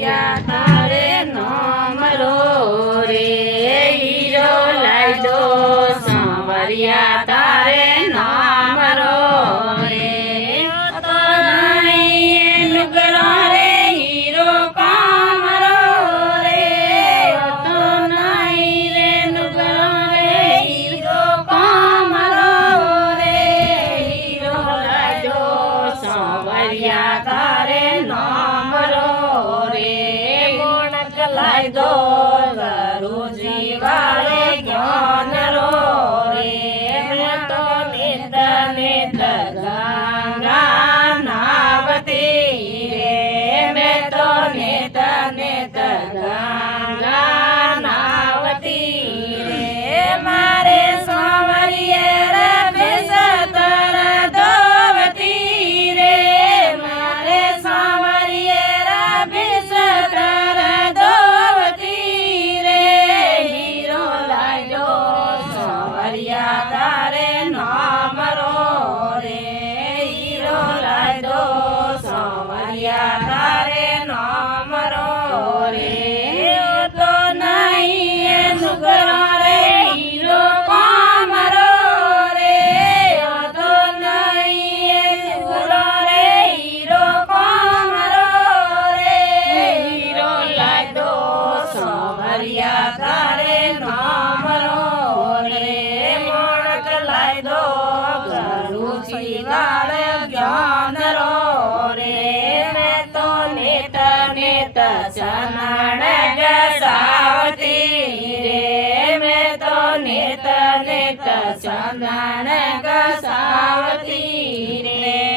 સાવરિયા તારે નોમરો રે હીરો લાયદો સાવરિયા તારે નોમરો રે તો નહીં નુગરો રે હીરો કામરો રે તો નહીં રે નુગરો રે હીરો કામરો રે હીરો લાયદો સાવરિયા તારે નોમરો રે મોણક લાયદો ગુરુજી વાળે જ્ઞાન રો રે મેં તો નિત નિત ગંગા નાવતી રે મેં તો નિત નિત ગંગા નાવતી રે મારે સાવરિયે રે બેસતર ધોવતી રે મારે સાવરિયે રે બેસતર ધોવતી રે હીરો લાયદો સાવરિયા તારે નોમરો રે હીરો લાયદો સાવરિયા તારે નોમરો રે તો નહીં નુગરો રે હીરો કામરો રે તો નહીં નુગરો રે હીરો કામરો રે હીરો લાયદો સાવરિયા તારે નોમરો રે મોણક લાયદો ગુરુજી વાળે જ્ઞાન રો રે મેં તો નિત નિત ચરણ ગસાવતી રે મેં તો નિત નિત ચરણ ગસાવતી રે